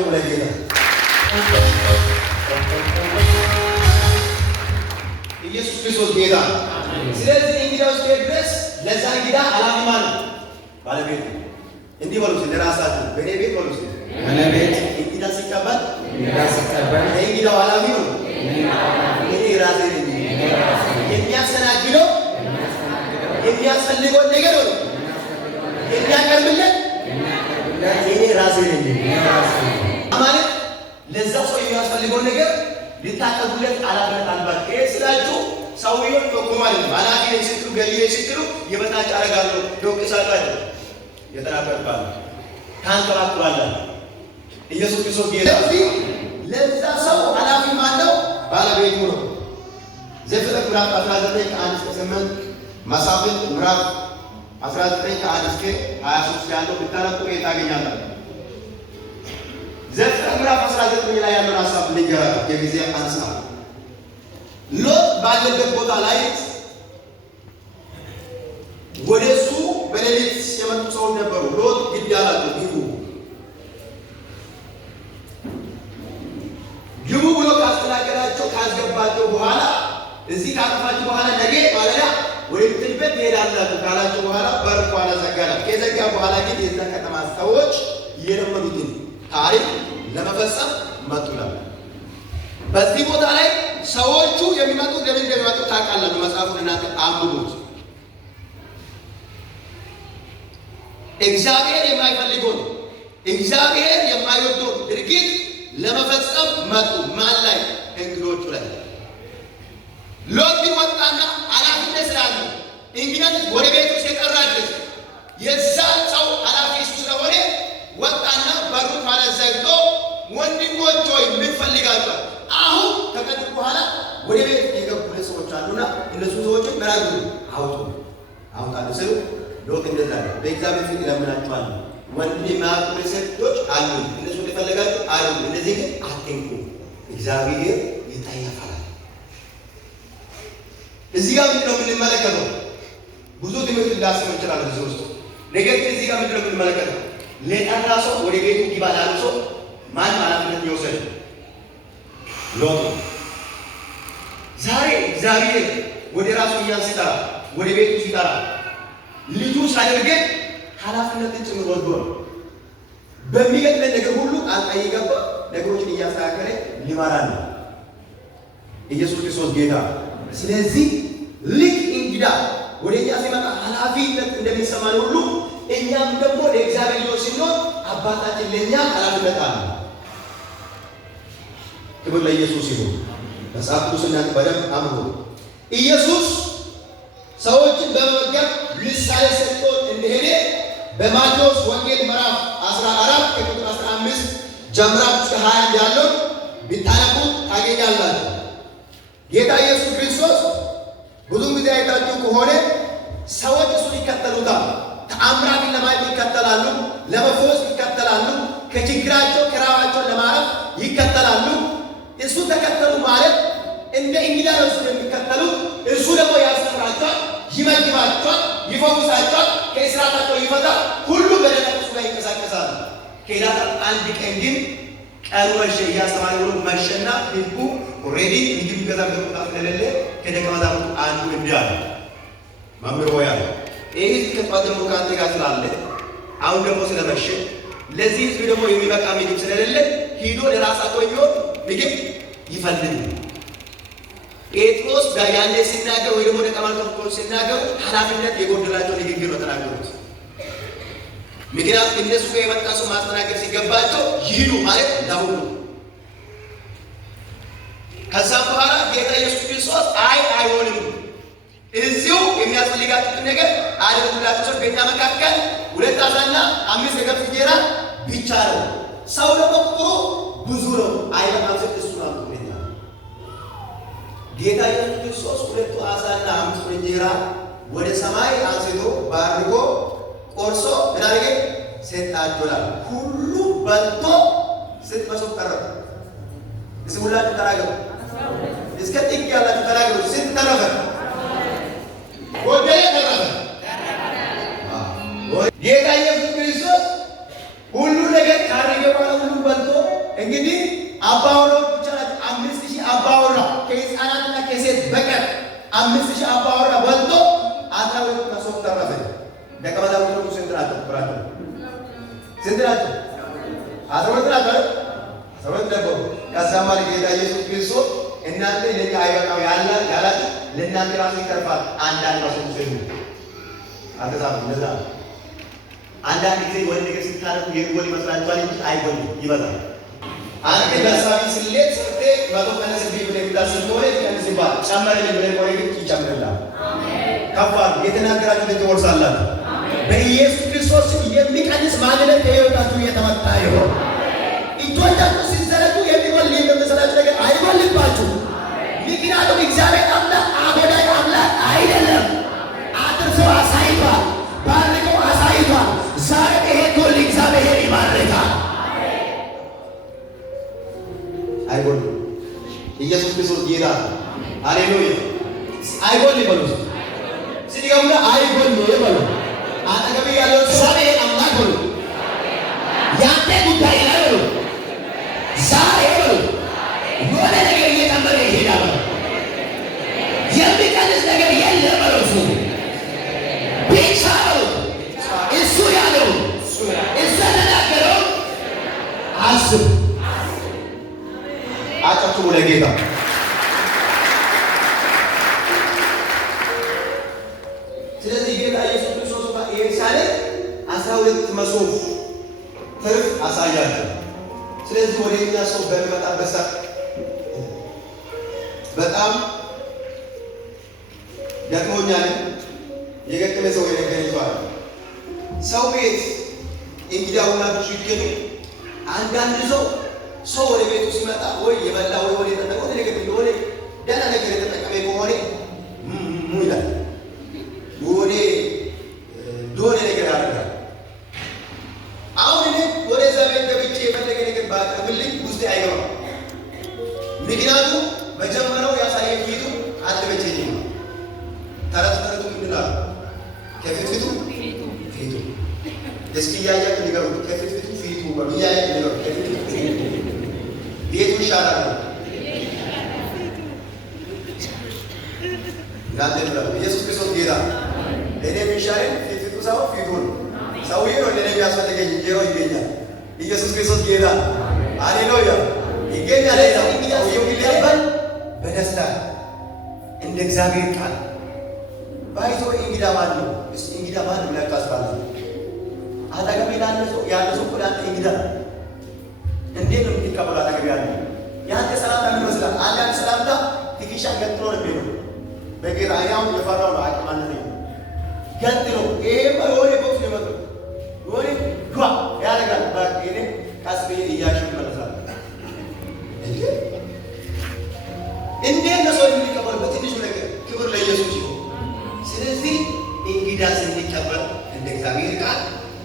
አጨብጭቡ ለጌታ። ኢየሱስ ክርስቶስ ጌታ። ስለዚህ እንግዳው ድረስ ለዛ እንግዳ ኃላፊ ማን ነው? ባለቤት። እንዲህ በሉ ለራሳችሁ በእኔ ቤት በሉ እኔ ቤት እንግዳ ሲቀበል እንግዳው ኃላፊ ነው። እኔ ራሴ ነኝ። የሚያስተናግደው የሚያስፈልገው ነገር ነው የሚያቀርብለት እኔ ራሴ ነኝ ማለት ለዛ ሰው የሚያስፈልገው ነገር ልታቀርቡለት ኃላፊነት አለበት። ይሄ ስላችሁ ሰውየው ተቆማል ኃላፊ ነኝ ስትሉ ገሊዬ ስትሉ የበታች አደርጋለሁ ዶቅሳለሁ አይደል? የተናገርባል ታንከባክባለህ። ኢየሱስ ክርስቶስ ጌታ። ለዛ ሰው ኃላፊ ማን ነው? ባለቤቱ ነው። ዘፍጥረት ምዕራፍ 19 ከ1 እስከ 8 መሳፍንት ምዕራፍ 19 ከ1 እስከ 23 ያለው ብታነቡ ታገኛላችሁ። ዘፍጥረት ምዕራፍ 19 ላይ ያለው ሐሳብ ልንገራችሁ የጊዜ አንሳ። ሎጥ ባለበት ቦታ ላይ ወደሱ በሌሊት የመጡ ሰዎች ነበሩ። ሎጥ ግድ አላቸው ግቡ ብሎ ካስተናገዳቸው ካስገባቸው በኋላ እዚህ ካጠፋችሁ በኋላ ነገ ማለዳ ወደ ምትልበት ትሄዳላችሁ ካላቸው በኋላ በር በኋላ ዘጋላት። ከዘጋ በኋላ ግን የዛ ከተማ ሰዎች የለመዱትን ታሪክ ለመፈጸም መጡላል። በዚህ ቦታ ላይ ሰዎቹ የሚመጡት ለምን እንደሚመጡ ታውቃላችሁ። መጽሐፉን እናንተ አንብቡት። እግዚአብሔር የማይፈልገው እግዚአብሔር የማይወደው ድርጊት ለመፈጸም መጡ። ማን ላይ? እንግዶቹ ላይ። ሎጥ ወጣና ኃላፊነት ስላለው እንግዲህ ወደ ቤቱ ሲቀራ ድረስ የዛ ሰው ኃላፊ እሱ ስለሆነ ወጣና በሩ ካለ ዘግቶ ወንድሞች ሆይ ምን ፈልጋችሁ? አሁን ከቀጥታ በኋላ ወደ ቤት የገቡ ሰዎች አሉና እነሱ ሰዎችን መራዱ አውጣሉ ስሉ ሎጥ እንደዛ በእግዚአብሔር ፊት ለምናችኋል ወንድ የማያውቁ ሴቶች አሉ እነሱ እንደፈለጋችሁ አሉ እነዚህ ግን አትንኩ እግዚአብሔር ይጠይፋል። እዚህ ጋር ምንድነው የምንመለከተው? ብዙ ትምህርት ላስብ እንችላለን እዚህ ውስጥ። ነገር ግን እዚህ ጋር ምንድነው የምንመለከተው? ለጠራ ሰው ወደ ቤቱ ግባ ላለ ሰው ማን ኃላፊነት ይወሰድ? ሎጥ። ዛሬ እግዚአብሔር ወደ ራሱ ሲጠራ ወደ ቤቱ ሲጠራ ልጁ ሳይደርገን ኃላፊነትን ጭምር ወስዶ በሚገጥመን ነገር ሁሉ ጣልቃ እየገባ ነገሮችን እያስተካከለ ሊመራን ነው ኢየሱስ ክርስቶስ ጌታ። ስለዚህ ልክ እንግዳ ወደኛ ሲመጣ ኃላፊነት እንደሚሰማን ሁሉ እኛም ደግሞ ለእግዚአብሔር ልጆች ስንሆን አባታችን ለእኛ ኃላፊነት አለ። ክብር ለኢየሱስ ይሁን። መጽሐፍ ቅዱስ እናንተ በደንብ አንብቡ። ኢየሱስ ሰዎችን በመመገብ ምሳሌ ሰጥቶ እንደሄደ በማቴዎስ ወንጌል ምዕራፍ 14 ከቁጥር 15 ጀምራችሁ እስከ 20 ያለው ቢታነቡ ታገኛላችሁ። ጌታ ኢየሱስ ክርስቶስ ብዙ ጊዜ አይታችሁ ከሆነ ሰዎች እሱን ይከተሉታል። ተአምራትን ለማየት ይከተላሉ፣ ለመፈወስ ይከተላሉ፣ ከችግራቸው ከራባቸው ለማረፍ ይከተላሉ። እሱ ተከተሉ ማለት እንደ እንግዳ ነው እሱ የሚከተሉት። እሱ ደግሞ ያስተምራቸዋል፣ ይመግባቸዋል፣ ይፈውሳቸዋል፣ ከእስራታቸው ይፈታል። ሁሉ በደረቅ እሱ ላይ ይንቀሳቀሳሉ። ከሄዳታ አንድ ቀን ግን ቀኑ መሸ፣ እያስተማረ ብሎ መሸና ህዝቡ ኦልሬዲ ምግብ ይገዛበት ቦታ ስለሌለ ከደቀ መዛሙርቱ አንዱ እንዲህ አለ፣ መምህር ሆይ አለ፣ ይህ ህዝብ ከጠዋት ጀምሮ ከአንተ ጋር ስላለ አሁን ደግሞ ስለመሸ ለዚህ ህዝብ ደግሞ የሚበቃ ምግብ ስለሌለ ሂዶ ለራሳቸው የሚሆን ምግብ ይፈልጉ። ጴጥሮስ ያኔ ሲናገር ወይ ደግሞ ደቀ መዛሙርቱ ሲናገሩ ኃላፊነት የጎደላቸው ንግግር ነው ተናገሩት። ምክንያቱም እነሱ ጋር የመጣ ሰው ማስተናገድ ሲገባቸው ይሂዱ ማለት ለሁሉ። ከዛ በኋላ ጌታ ኢየሱስ ክርስቶስ አይሆንም እዚሁ የሚያስፈልጋችሁትን ነገር አድርጉላቸው። ሰው በእኛ መካከል 2 ዓሣና 5 የገብስ እንጀራ ብቻ ነው፣ ሰው ደግሞ ቁጥሩ ብዙ ነው፣ አይበቃም። እሱ ነው ጌታ ኢየሱስ ክርስቶስ 2 ዓሣና 5 እንጀራ ወደ ሰማይ አንስቶ ባርኮ ቆርሶ ምን አደረገ? ሰጣቸዋል። ሁሉ በልቶ ስትመሶብ ቀረበ። እስኪ ሁላችሁ ተናገሩ፣ እስከ ጥግ ያላችሁ ተናገሩ። ስንት ተረፈ? ጎደለ ተረፈ። ጌታ ኢየሱስ ክርስቶስ ሁሉ ነገር ካደረገ በኋላ ሁሉ በልቶ አባወራዎች ብቻ ናቸው። 5000 አባወራ ከሕፃናትና ከሴት በቀር 5000 አባወራ በልቶ 12 መሶብ ተረፈ። ደቀ መዛሙርቱ ስንት ናቸው? ብራቸው ስንት ናቸው? 12 ናቸው። 12 ነበሩ። ከዛም ማለት ጌታ ኢየሱስ ክርስቶስ እናንተ ለኛ አይበቃም ያላችሁ ለእናንተ ራሱ ይተርፋል፣ አንዳንድ መሶብ ውሰዱ። አገዛም እንደዛ አንዳንድ ጊዜ ወንድ ነገር ስታረቁ የሚጎል ይመስላችኋል እንጂ አይጎልም፣ ይበዛል። አንተ ለሳቢ ስሌት ሰርቴ መቶ ቀነስብኝ ብለህ ብታስብ ከሆነ ይቀንስብሃል። ጨመርልኝ ብለህ ከሆነ ግን ይጨምርልሃል። ከባድ የተናገራችሁትን ትወርሳላችሁ። በኢየሱስ ክርስቶስ የሚቀንስ ማንነት ከሕይወታችሁ እየተመታ ይሆን። እጆቻችሁ ሲዘረጉ የሚጎል የሚመስላችሁ ነገር አይጎልባችሁ። ምክንያቱም እግዚአብሔር አምላክ አጎዳይ አምላክ አይደለም። አትርፎ አሳይቷል፣ ባርኮ አሳይቷል። ዛሬ ይሄ ጎል እግዚአብሔር ይባርካል። አይጎልም። ኢየሱስ ክርስቶስ ጌታ ነው። ሃሌሉያ። አይጎልም በሉ። ሲዲጋሙና አይጎልም በሉ። አጠገብ ያለው እግዚአብሔር አምላክ በሉ። ያንተ ጉዳይ ላይ በሉ። ዛሬ በሉ የሆነ ነገር እየጨመረ ይሄዳል። የሚቀንስ ነገር የለም በሉ። እሱ ብቻ በሉ። እሱ ያለው እሱ የተናገረው አስብ። አጨብጭቡ ለጌታ። ስለዚህ ጌታ ኢየሱስ ክርስቶስ የቻለ 12 መሶብ ትርፍ አሳያቸው። ስለዚህ ወደ እኛ ሰው በሚመጣበት ሰዓት በጣም ደክሞኛል። የገጠመ ሰው የነገረኝ ሰው ቤት እንግዳ ሆናችሁ ሲገኙ አንዳንድ ሰው ወደ ቤቱ ሲመጣ ወይ የበላ ወይ ወደ ተጠቀመ ወደ ነገር ወደ ደህና ነገር የተጠቀመ ከሆነ ይላል ወደ ዶኔ ነገር ያደርጋል። አሁን እኔ ወደዛ ቤት ገብቼ የፈለገ ነገር ባቀርብልኝ ውስጤ አይገባም። ምክንያቱም መጀመሪያው ያሳየ ፊቱ አልተመቸኝም። ተረቱ ምንድን ነው? ከፊቱ እስኪ እያያችሁ ንገሩት። ከፊቱ ፊቱ እያያችሁ ንገሩት። ከፊቱ ቤቱ ይሻላል ነው እናንተ ብላ ኢየሱስ ክርስቶስ ጌታ። እኔ የሚሻለኝ ፊቱ ሳይሆን ፊቱ ነው። ሰውዬ ነው ለኔ የሚያስፈልገኝ ጌሮ ይገኛል። ኢየሱስ ክርስቶስ ጌታ ሃሌሉያ ይገኛል። ሰውዬው ይለበል በደስታ እንደ እግዚአብሔር ቃል ባይቶ እንግዳ ማን ነው? እስቲ እንግዳ ማን ነው ለካስባለ አጠገብ ያለ ሰው ቁላንተ እንግዳ እንዴት ነው የምትቀበሉ? አጠገብ ያለ ያንተ ሰላምታ ምን ይመስላል? አንዳንድ ሰላምታ ትንሽ ገጥሎ ነው የሚለው በጌታ አይያው የፈራው ነው አቅማነት ነው ገጥሎ ይሄ ወሬ ቦክስ ነው ማለት ወሬ ጓ ያረጋል። ባቄኔ ካስበ እያሽ ይመለሳል። እንዴት ነው ሰው የሚቀበሉ? በትንሹ ነገር ክብር ለኢየሱስ ይሁን። ስለዚህ እንግዳ ስንቀበል እንደ እግዚአብሔር ቃል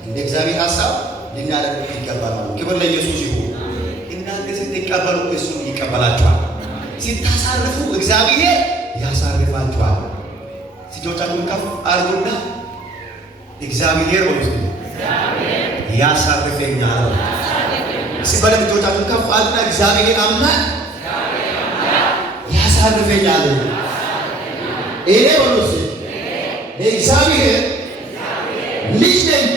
እንደ እግዚአብሔር ሐሳብ ልናደርግ ይገባል ማለት ነው። ክብር ለኢየሱስ ይሁን። እናንተ ስትቀበሉ እሱ ይቀበላችኋል። ሲታሳርፉ እግዚአብሔር ያሳርፋችኋል። እጆቻችሁን ከፍ አድርጉና እግዚአብሔር ወይስ ያሳርፈኛል። ሲበለም እጆቻችሁን ከፍ አድርጉና እግዚአብሔር አምላክ ያሳርፈኛል። እኔ ወሉስ እግዚአብሔር ልጅ ነኝ።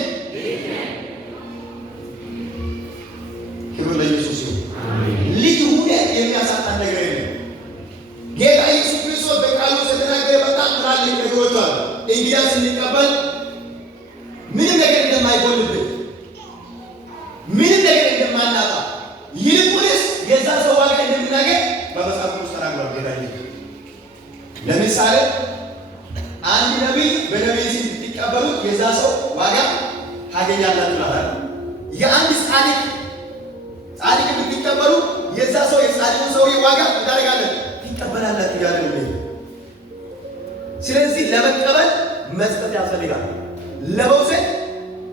ክብር ለኢየሱስ ይሁን። ልጅ ሁኔ የሚያሳጣን ነገር የለም። ጌታ ኢየሱስ ክርስቶስ በቃሉ ስለተናገረ በጣም ትላልቅ ነገሮች አሉ። እንግዳ ስንቀበል ምንም ነገር እንደማይጎልብን፣ ምንም ነገር እንደማናጣ፣ ይልቁንስ የዛ ሰው ዋጋ እንደምናገኝ በመጽሐፍ ቅዱስ ተናግሯል ጌታ ኢየሱስ። ለምሳሌ አንድ ነቢይ በነቢይ ስትቀበሉት የዛ ሰው ዋጋ ታገኛላችሁ ማለት ነው። የአንድ ጻድቅ ብትቀበሉ የዛ ሰው የጻድቁ ሰውዬ ዋጋ ታደርጋለን ትቀበላላችሁ ያለ ነው። ስለዚህ ለመቀበል መስጠት ያስፈልጋል። ለመውሰድ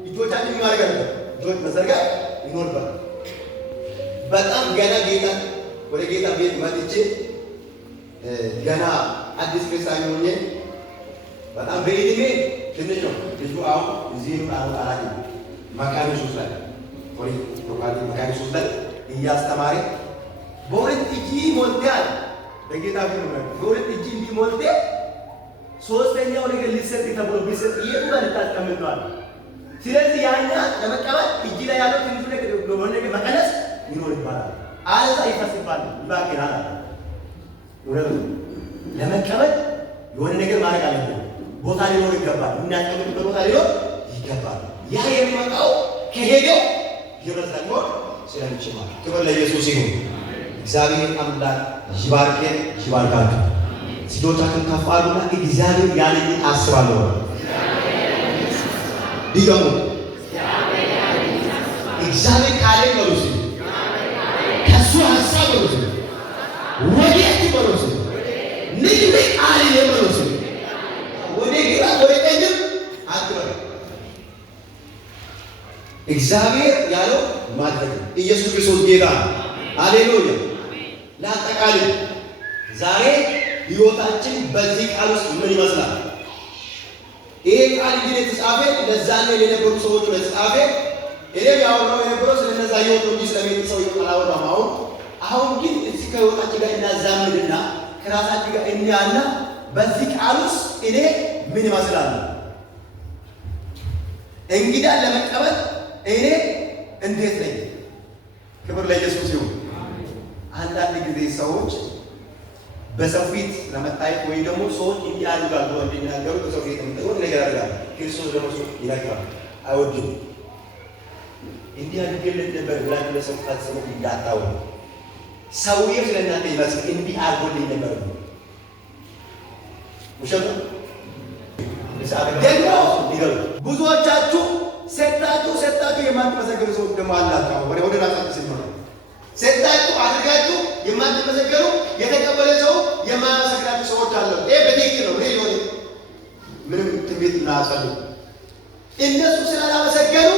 እጆቻችን ማድረግ አለበት። እጆች መዘርጋት ይኖርባል። በጣም ገና ወደ ጌታ ቤት መጥቼ ገና አዲስ ክርስቲያን ሆኜ በጣም በእድሜ ትንሽ ነው ልጁ። አሁን እዚህ አላቂ መካኒሱስ ላይ እያስተማሪ በሁለት እጅ ሞልተሃል። በጌታ ነው በሁለት እጅ እንዲሞልተ ሶስተኛው ነገር ሊሰጥ ተብሎ ቢሰጥ የቱ ጋር ልታስቀምጠዋል? ስለዚህ ያኛ ለመቀበል እጅ ላይ ያለው ትንሹ ነገር ነው ነገር መቀነስ ይኖርባል። አለዛ ይፈስባል ይባክናል። ወረዱ ለመቀበል የሆነ ነገር ማድረግ አለብን። ቦታ ሊኖር ይገባል። እናስቀምጥበት ቦታ ሊኖር ይገባል። ያ የሚመጣው ከሄደው ይበዛል ስለሚችል ማለት ክብር ለኢየሱስ ይሁን። እግዚአብሔር አምላክ ይባርከን ይባርካችሁ። ሲዶቻችን ከፍ አድርጉና እግዚአብሔር ያለኝ አስባለሁ ዲጋሙ እግዚአብሔር ካለኝ በሉስ ከሱ ሐሳብ በሉስ ወዴት በሉስ ንግብ ቃል የበሉስ ወደ ግራ ወደ ቀኝ አትበሉ። እግዚአብሔር ያለው ማድረግ ኢየሱስ ክርስቶስ ጌታ ሃሌሉያ። ለአጠቃላይ ዛሬ ሕይወታችን በዚህ ቃል ውስጥ ምን ይመስላል? ይሄ ቃል ግን የተጻፈ ለዛኔ ለነበሩ ሰዎች የተጻፈ እኔም ያወራው የነበረው ስለነዛ ሕይወት እንጂ ስለሚል ሰው አላወራም። አሁን ግን እዚህ ከሕይወታችን ጋር እናዛምድና ከራሳችን ጋር እንያና በዚህ ቃል ውስጥ እኔ ምን ይመስላል እንግዳን ለመቀበል እኔ እንዴት ነኝ? ክብር ለኢየሱስ ይሁን። አንዳንድ ጊዜ ሰዎች በሰው ፊት ለመታየት ወይ ደግሞ ሰዎች እንዲያደርጋሉ እንዲናገሩ በሰው ፊት የምትሆን ነገር አድርጋል። ክርስቶስ ደግሞ ይነግራል አይወድም። እንዲያድርግለት ነበር ብላችሁ ለሰው ፈጽሞ እንዳታው ሰውዬው ስለእናንተ ይመስል እንዲህ አድርጎልኝ ነበር ውሸት ደግሞ ይገሉ። ብዙዎቻችሁ ሰጣችሁ የማትመሰክሩ ሰዎች ደግሞ አላችሁ። ወደ ራሳችሁ ሲመራ ሰጣችሁ አድርጋችሁ የማትመሰክሩ የተቀበለ ሰው የማያመሰክራችሁ ሰዎች አሉ። ይሄ በትክክል ነው። ይሄ ምንም ትንቢት እናያሳሉ። እነሱ ስላላመሰከሩ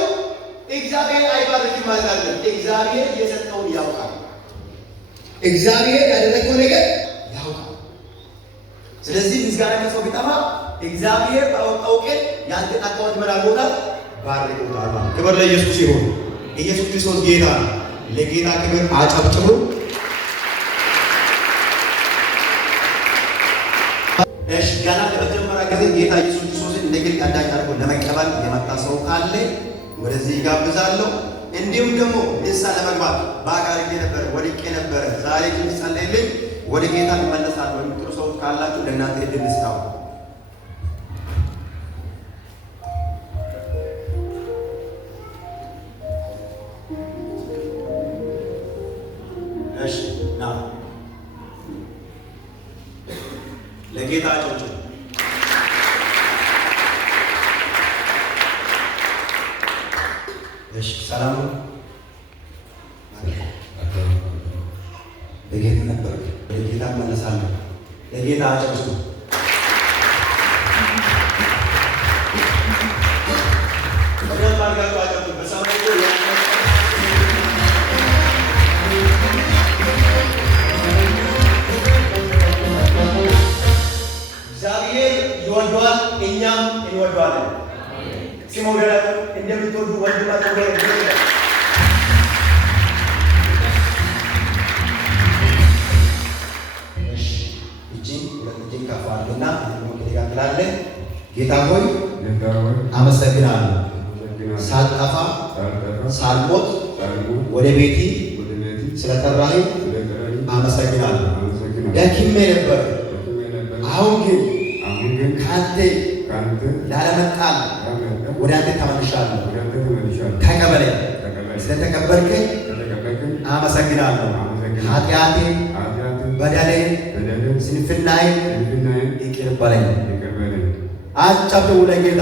እግዚአብሔር አይባርክም ማለት አይደለም። እግዚአብሔር የሰጠውን ያውቃል። እግዚአብሔር ያደረገው ነገር ያውቃል። ስለዚህ ምስጋና ከሰው ቢጠፋ እግዚአብሔር ባወጣው ቀን ያንተን አካውንት መራጎታል ባርኮታል። ክብር ለኢየሱስ ይሁን። ኢየሱስ ክርስቶስ ጌታ ነው። ለጌታ ክብር አጨብጭቡ። እሺ ገና ለመጀመሪያ ጊዜ ጌታ ኢየሱስ ክርስቶስን እንደ ግል አዳኝ አድርጎ ለመቀበል የመጣ ሰው ካለ ወደዚህ ይጋብዛለሁ። እንዲሁም ደግሞ ንስሐ ለመግባት በአካል ነበር ወድቄ ነበረ፣ ዛሬ ግን ጸልይልኝ ወደ ጌታ እመለሳለሁ የምትሉ ሰዎች ካላችሁ ለእናንተ እድል ልስጣው። እሺ ና ለጌታ ጮች እሺ ሰላም ነው። ለጌታ ነበር ለጌታ እመለሳለሁ። ለጌታ ጮች እግዚአብሔር ይወደዋል፣ እኛም እንወደዋለን። ሲሞደላችሁ እንደምትወዱ ወንድማችሁ ነው። እሺ እጅን ሁለቱን ከፋልና እንቀጥላለን። ጌታ ሆይ አመሰግናለሁ፣ ሳልጠፋ ሳልሞት ወደ ቤቴ ስለጠራኸኝ አመሰግናለሁ። ደክሜ ነበር፣ አሁን ግን ከአንተ ላለመጣል ወደ አንተ ተመልሻለሁ። ተቀበለኝ። ስለተቀበልከኝ አመሰግናለሁ። ኃጢአቴን፣ በደሌን፣ ስንፍናዬን ይቅር በለኝ። አጨብጭቡ ለጌታ።